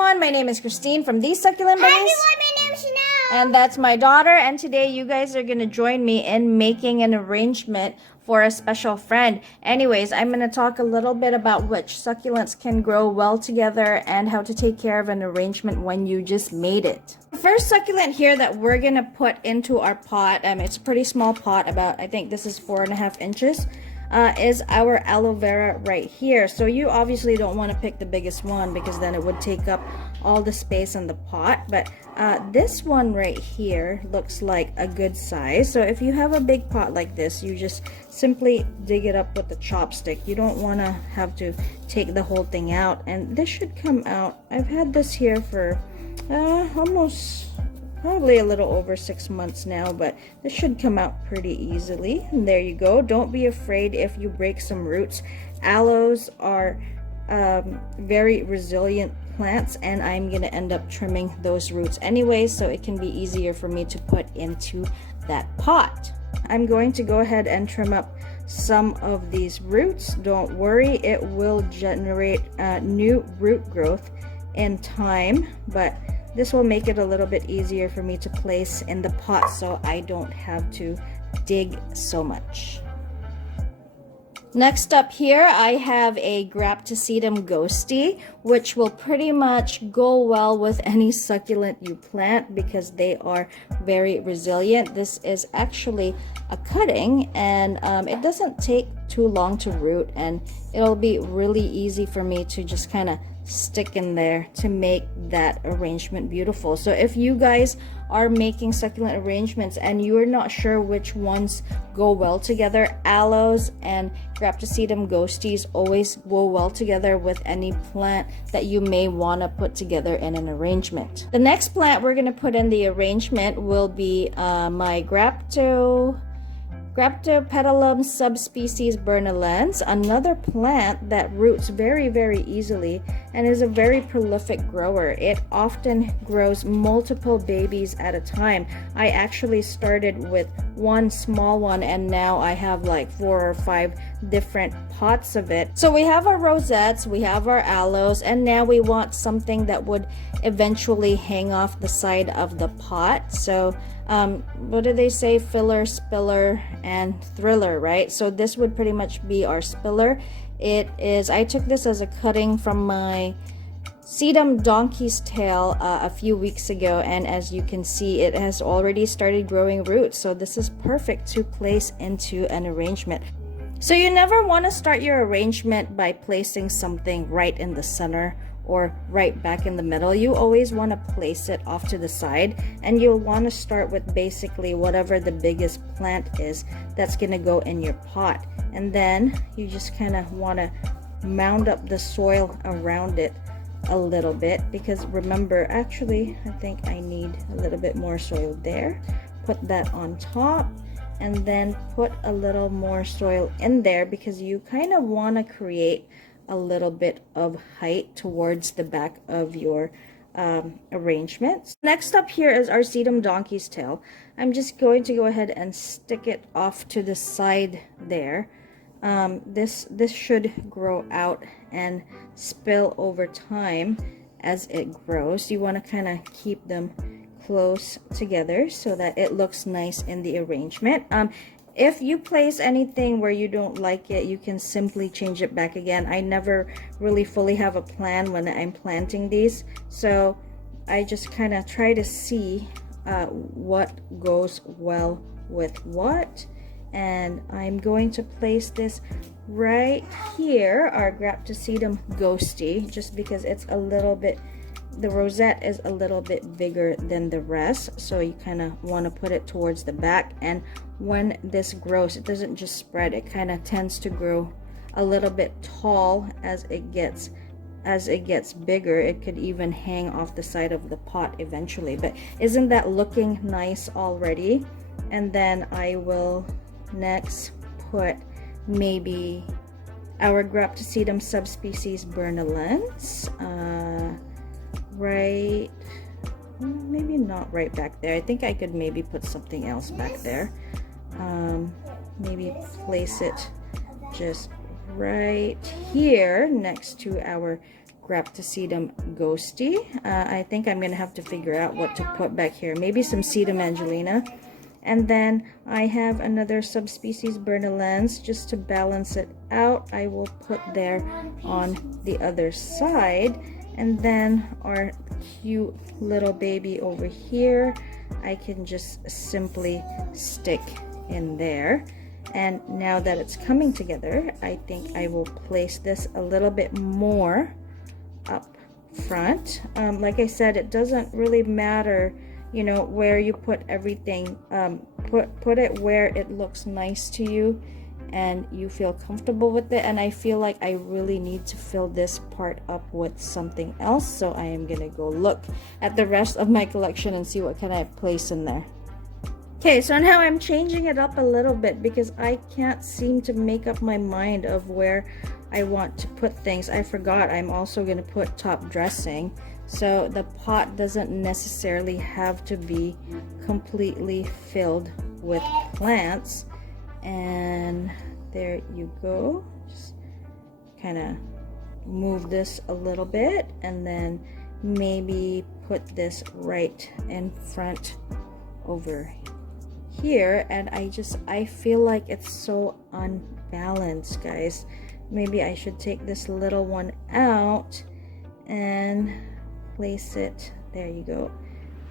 everyone, my name is Christine from the Succulent Hi Bunnies. everyone, my name is Chanel. And that's my daughter, and today you guys are going to join me in making an arrangement for a special friend. Anyways, I'm going to talk a little bit about which succulents can grow well together and how to take care of an arrangement when you just made it. The first succulent here that we're going to put into our pot, it's a pretty small pot, about, I think this is 4.5 inches. Is our aloe vera right here. So you obviously don't want to pick the biggest one because then it would take up all the space in the pot, but this one right here looks like a good size. So if you have a big pot like this, you just simply dig it up with the chopstick. You don't want to have to take the whole thing out, and this should come out. I've had this here for probably a little over 6 months now, but this should come out pretty easily. And there you go. Don't be afraid if you break some roots. Aloes are very resilient plants, and I'm gonna end up trimming those roots anyway, so it can be easier for me to put into that pot. I'm going to go ahead and trim up some of these roots. Don't worry, it will generate new root growth in time, but this will make it a little bit easier for me to place in the pot so I don't have to dig so much. Next up here, I have a Graptosedum Ghosty, which will pretty much go well with any succulent you plant because they are very resilient. This is actually a cutting, and it doesn't take too long to root, and it'll be really easy for me to just kind of stick in there to make that arrangement beautiful. So if you guys are making succulent arrangements and you're not sure which ones go well together, aloes and Graptosedum Ghosties always go well together with any plant that you may want to put together in an arrangement. The next plant we're going to put in the arrangement will be my Graptopetalum subspecies Bernalens, another plant that roots very, very easily and is a very prolific grower. It often grows multiple babies at a time. I actually started with one small one, and now I have like 4 or 5 different pots of it. So we have our rosettes, we have our aloes, and now we want something that would eventually hang off the side of the pot. So what do they say? Filler, spiller, and thriller, right? So this would pretty much be our spiller. It is, I took this as a cutting from my sedum donkey's tail a few weeks ago, and as you can see, it has already started growing roots. So this is perfect to place into an arrangement. So you never want to start your arrangement by placing something right in the center or right back in the middle. You always want to place it off to the side, and you'll want to start with basically whatever the biggest plant is that's going to go in your pot, and then you just kind of want to mound up the soil around it a little bit, because remember, actually I think I need a little bit more soil there. Put that on top, and then put a little more soil in there because you kind of want to create a little bit of height towards the back of your arrangements. Next up here is our sedum donkey's tail. I'm just going to go ahead and stick it off to the side there. This should grow out and spill over time as it grows. You want to kind of keep them close together so that it looks nice in the arrangement. If you place anything where you don't like it, you can simply change it back again. I never really fully have a plan when I'm planting these, so I just kind of try to see what goes well with what. And I'm going to place this right here, our Graptosedum Ghosty, just because it's a little bit, the rosette is a little bit bigger than the rest, so you kind of want to put it towards the back. And when this grows, it doesn't just spread, it kind of tends to grow a little bit tall as it gets bigger. It could even hang off the side of the pot eventually. But isn't that looking nice already? And then I will next put maybe our Graptosedum subspecies Bernalens right, maybe not right back there. I think I could maybe put something else back there. Maybe place it just right here next to our Graptosedum Ghosty. I think I'm gonna have to figure out what to put back here. Maybe some Sedum Angelina. And then I have another subspecies Bernalens just to balance it out. I will put there on the other side. And then our cute little baby over here, I can just simply stick in there. And now that it's coming together, I think I will place this a little bit more up front. Like I said, it doesn't really matter, you know, where you put everything. Put it where it looks nice to you and you feel comfortable with it. And I feel like I really need to fill this part up with something else, so I am gonna go look at the rest of my collection and see what can I place in there. Okay, so now I'm changing it up a little bit because I can't seem to make up my mind of where I want to put things. I forgot I'm also going to put top dressing, so the pot doesn't necessarily have to be completely filled with plants. And there you go. Just kind of move this a little bit and then maybe put this right in front over here. And I feel like it's so unbalanced, guys. Maybe I should take this little one out and place it, there you go,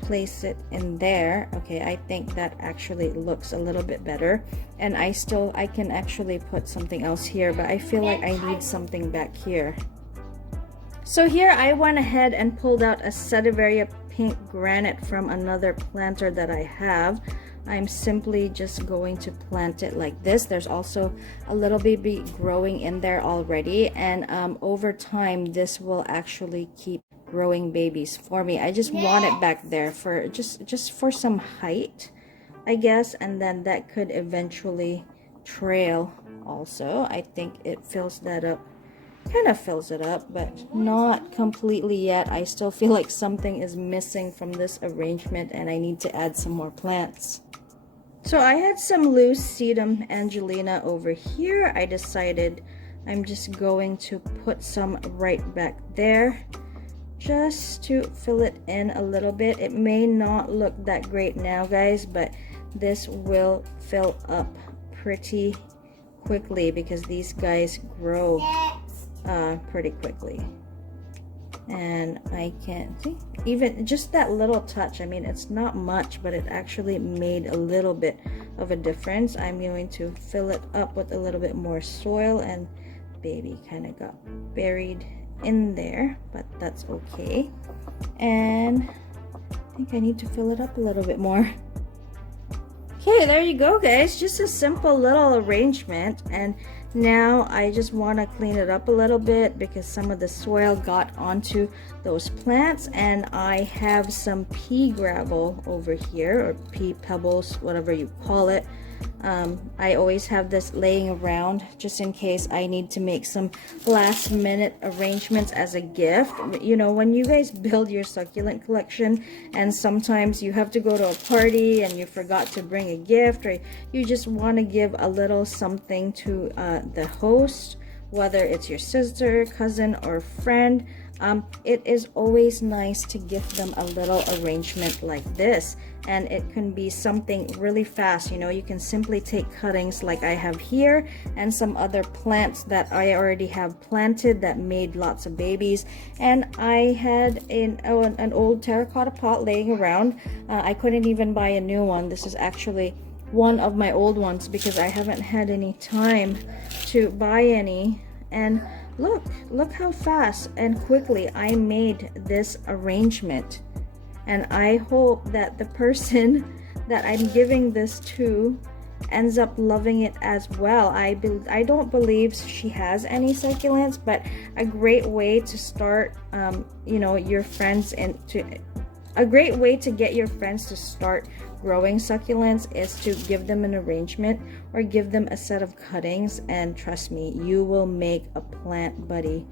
place it in there. Okay, I think that actually looks a little bit better. And I can actually put something else here, but I feel like I need something back here. So here I went ahead and pulled out a Sediveria pink granite from another planter that I have. I'm simply just going to plant it like this. There's also a little baby growing in there already, and over time this will actually keep growing babies for me. I just want it back there for just for some height, I guess, and then that could eventually trail also. I think it fills that up, kind of fills it up, but not completely yet. I still feel like something is missing from this arrangement and I need to add some more plants. So I had some loose Sedum Angelina over here. I decided I'm just going to put some right back there just to fill it in a little bit. It may not look that great now, guys, but this will fill up pretty quickly because these guys grow pretty quickly. And I can see even just that little touch. I mean, it's not much, but it actually made a little bit of a difference. I'm going to fill it up with a little bit more soil, and baby kind of got buried in there, but that's okay. And I think I need to fill it up a little bit more. Okay, there you go, guys. Just a simple little arrangement. And now I just want to clean it up a little bit because some of the soil got onto those plants, and I have some pea gravel over here, or pea pebbles, whatever you call it. I always have this laying around just in case I need to make some last minute arrangements as a gift. You know, when you guys build your succulent collection and sometimes you have to go to a party and you forgot to bring a gift, or you just want to give a little something to the host, whether it's your sister, cousin, or friend, it is always nice to gift them a little arrangement like this. And it can be something really fast. You know, you can simply take cuttings like I have here and some other plants that I already have planted that made lots of babies. And I had an old terracotta pot laying around. I couldn't even buy a new one. This is actually one of my old ones because I haven't had any time to buy any. And look how fast and quickly I made this arrangement. And I hope that the person that I'm giving this to ends up loving it as well. I don't believe she has any succulents, but a great way to start, you know, your friends, and a great way to get your friends to start growing succulents is to give them an arrangement or give them a set of cuttings, and trust me, you will make a plant buddy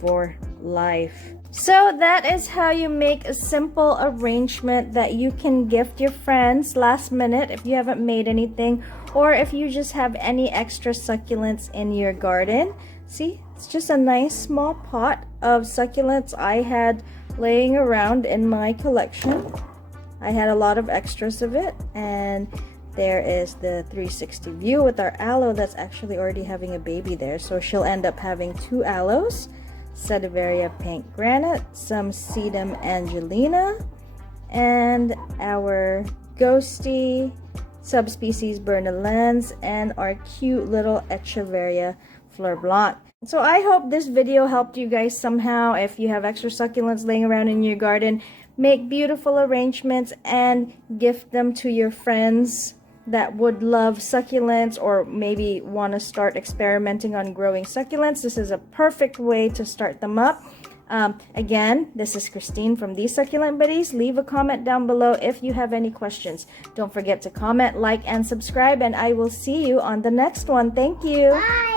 for life. So that is how you make a simple arrangement that you can gift your friends last minute if you haven't made anything, or if you just have any extra succulents in your garden. See, it's just a nice small pot of succulents I had laying around in my collection. I had a lot of extras of it, and there is the 360 view with our aloe that's actually already having a baby there. So she'll end up having 2 aloes, Sagittaria pink granite, some sedum angelina, and our ghosty subspecies bernalens, and our cute little Echeveria fleur blanc. So I hope this video helped you guys somehow. If you have extra succulents laying around in your garden, make beautiful arrangements and gift them to your friends that would love succulents or maybe want to start experimenting on growing succulents. This is a perfect way to start them up. Again, this is Christine from These Succulent Buddies. Leave a comment down below if you have any questions. Don't forget to comment, like, and subscribe, and I will see you on the next one. Thank you. Bye.